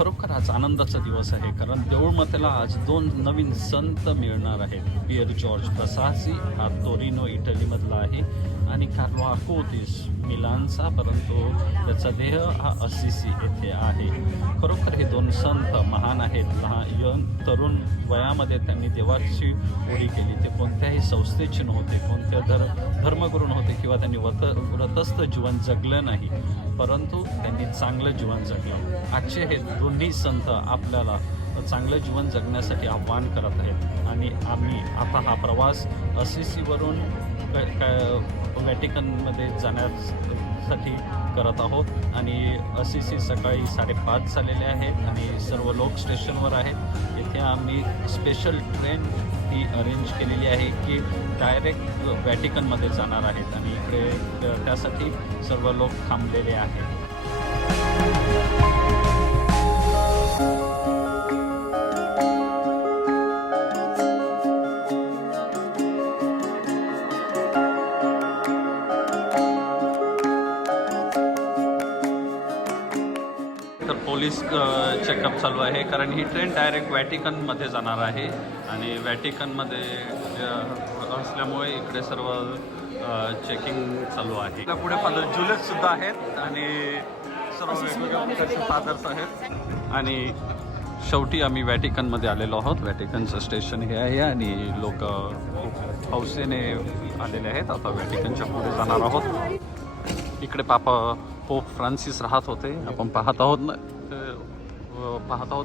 खरोखर आज आनंदाचा दिवस आहे, कारण देऊळमतेला आज 2 नवीन संत मिळणार आहेत. पियर जॉर्ज प्रसासी हा तोरिनो इटलीमधला आहे आणि कार्लो अकोतीस मिलानचा, परंतु त्याचा देह हा असिसी येथे आहे. खरोखर हे 2 संत महान आहेत. तरुण वयामध्ये त्यांनी देवाची ओढी केली. ते कोणत्याही संस्थेचे नव्हते, कोणत्या धर्मगुरू नव्हते किंवा त्यांनी व्रतस्थ जीवन जगलं नाही, परंतु त्यांनी चांगलं जीवन जगलं. आजचे हे दोन्ही संत आपल्याला चांगलं जीवन जगण्यासाठी आव्हान करत आहेत आणि आम्ही आता हा प्रवास असिसीवरून व्हॅटिकनमध्ये जाण्यासाठी करत आहोत आणि असिसी सकाळी 5:30 झालेले आहेत आणि सर्व लोक स्टेशनवर आहेत. येथे आम्ही स्पेशल ट्रेन ही अरेंज केलेली आहे की डायरेक्ट व्हॅटिकनमध्ये जाणार आहेत आणि इकडे त्यासाठी सर्व लोक थांबलेले आहेत. तर पोलीस चेकअप चालू आहे, कारण ही ट्रेन डायरेक्ट व्हॅटिकनमध्ये जाणार आहे आणि व्हॅटिकनमध्ये असल्यामुळे इकडे सर्व चेकिंग चालू आहे. त्या पुढे फादर जुलियससुद्धा आहेत आणि सर्व वेगवेगळ्या प्रकारचे फादर्स आहेत आणि शेवटी आम्ही व्हॅटिकनमध्ये आलेलो आहोत. व्हॅटिकनचं स्टेशन हे आहे आणि लोक खूप हौसेने आलेले आहेत. आता व्हॅटिकनच्या पुढे जाणार आहोत. इकडे पोप फ्रान्सिस राहत होते. आपण पाहत आहोत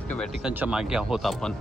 की व्हॅटिकनच्या मागे आहोत आपण.